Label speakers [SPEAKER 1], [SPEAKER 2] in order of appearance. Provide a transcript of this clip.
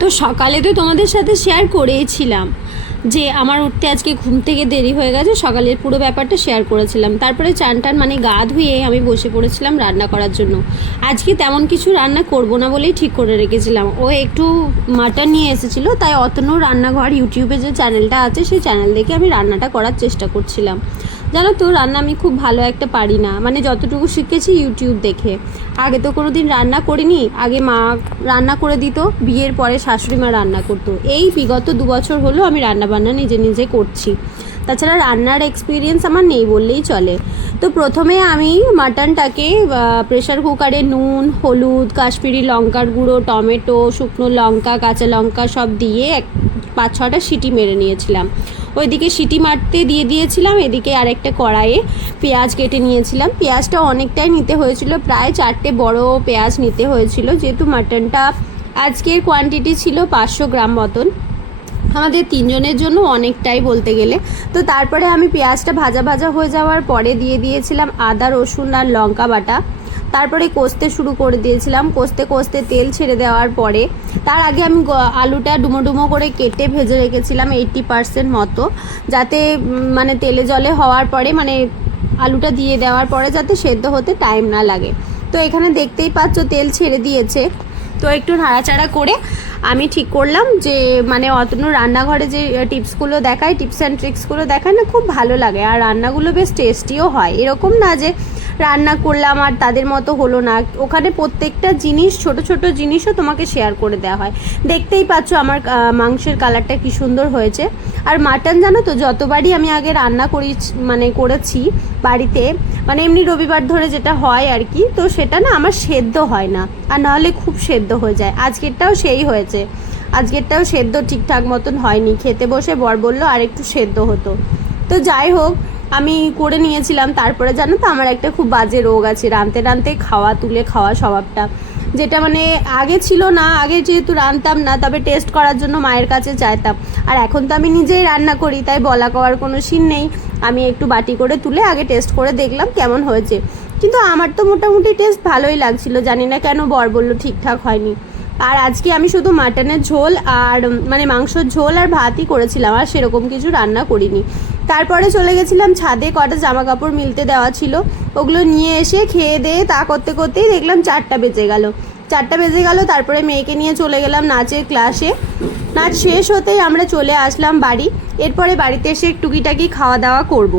[SPEAKER 1] তো সকালে তো তোমাদের সাথে শেয়ার করেইছিলাম যে আমার উঠতে আজকে ঘুম থেকে দেরি হয়ে গেছে, সকালের পুরো ব্যাপারটা শেয়ার করেছিলাম। তারপরে চান টান মানে গা ধুয়ে আমি বসে পড়েছিলাম রান্না করার জন্য। আজকে তেমন কিছু রান্না করব না বলেই ঠিক করে রেখেছিলাম। ও একটু মাটন নিয়ে এসেছিল, তাই অতনু রান্নাঘর ইউটিউবে যে চ্যানেলটা আছে, সেই চ্যানেল দেখে আমি রান্নাটা করার চেষ্টা করছিলাম। জানো তো, রান্না আমি খুব ভালো একটা পারি না। মানে যতটুকু শিখেছি ইউটিউব দেখে। আগে তো কোনো দিন রান্না করিনি, আগে মা রান্না করে দিত, বিয়ের পরে শাশুড়ি মা রান্না করতো। এই বিগত দু বছর হলো আমি রান্না বান্না নিজে নিজে করছি। তাছাড়া রান্নার এক্সপিরিয়েন্স আমার নেই বললেই চলে। তো প্রথমে আমি মাটনটাকে প্রেশার কুকারে নুন, হলুদ, কাশ্মীরি লঙ্কার গুঁড়ো, টমেটো, শুকনো লঙ্কা, কাঁচা লঙ্কা সব দিয়ে এক, পাঁচ, ছটা সিটি মেরে নিয়েছিলাম। ওইদিকে সিটি মারতে দিয়ে দিয়েছিলাম, এদিকে আরেকটা কড়াইয়ে পেঁয়াজ কেটে নিয়েছিলাম। পেঁয়াজটা অনেকটাই নিতে হয়েছিল, প্রায় চারটে বড় পেঁয়াজ নিতে হয়েছিল, যেহেতু মাটনটা আজকের কোয়ান্টিটি ছিল পাঁচশো গ্রাম মতন। আমাদের তিনজনের জন্য অনেকটাই বলতে গেলে। তো তারপরে আমি পেঁয়াজটা ভাজা ভাজা হয়ে যাওয়ার পরে দিয়ে দিয়েছিলাম আদা, রসুন আর লঙ্কা বাটা। তারপরে কষতে শুরু করে দিয়েছিলাম। কষতে কষতে তেল ছেড়ে দেওয়ার পরে তার আগে আমি আলুটা ডুমো ডুমো করে কেটে ভেজে রেখেছিলাম এইট্টি পার্সেন্ট মতো। যাতে মানে তেলে জলে হওয়ার পরে মানে আলুটা দিয়ে দেওয়ার পরে যাতে সেদ্ধ হতে টাইম না লাগে। তো এখানে দেখতেই পাচ্ছ তেল ছেড়ে দিয়েছে। তো একটু নাড়াচাড়া করে আমি ঠিক করলাম যে মানে অতনু রান্নাঘরে যে টিপসগুলো দেখায়, টিপস অ্যান্ড ট্রিক্সগুলো দেখায় না, খুব ভালো লাগে। আর রান্নাগুলো বেশ টেস্টিও হয়। এরকম না যে, রান্না করলাম আর তাদের মতো হলো না। ওখানে প্রত্যেকটা জিনিস, ছোট ছোট জিনিসও তোমাকে শেয়ার করে দেওয়া হয়। দেখতেই পাচ্ছ আমার মাংসের কালারটা কি সুন্দর হয়েছে। আর মাটন জানো তো, যতবারই আমি আগে রান্না করি মানে করেছি বাড়িতে মানে এমনি রবিবার ধরে যেটা হয় আর কি, তো সেটা না আমার সেদ্ধ হয় না। আর নাহলে খুব সেদ্ধ হয়ে যায়। আজকেরটাও সেই হয়েছে। আজকেরটাও সেদ্ধ ঠিকঠাক মতন হয়নি। খেতে বসে বর বলল, আর একটু সেদ্ধ হতো। তো যাই হোক, আমি করে নিয়েছিলাম। তারপরে জানো তো, আমার একটা খুব বাজে রোগ আছে। রাঁধতে রাঁধতে খাওয়া, তুলে খাওয়া স্বভাবটা। যেটা মানে আগে ছিল না, আগে যেহেতু রানতাম না, তবে টেস্ট করার জন্য মায়ের কাছে চাইতাম। আর এখন তো আমি নিজেই রান্না করি, তাই বলা কওয়ার কোনো সিন নেই। আমি একটু বাটি করে তুলে আগে টেস্ট করে দেখলাম কেমন হয়েছে। কিন্তু আমার তো মোটামুটি টেস্ট ভালোই লাগছিল, জানি না কেন বর বলল ঠিকঠাক হয়নি। আর আজকে আমি শুধু মাটনের ঝোল আর মানে মাংসর ঝোল আর ভাতই করেছিলাম, আর সেরকম কিছু রান্না করিনি। তারপরে চলে গেছিলাম ছাদে, কটা জামা কাপড় মিলতে দেওয়া ছিল। ওগুলো নিয়ে এসে খেয়ে দিয়ে তা করতে করতেই দেখলাম চারটা বেজে গেল। চারটা বেজে গেল, তারপরে মেয়েকে নিয়ে চলে গেলাম নাচের ক্লাসে। নাচ শেষ হতেই আমরা চলে আসলাম বাড়ি। এরপরে বাড়িতে এসে টুকিটাকি খাওয়া দাওয়া করব।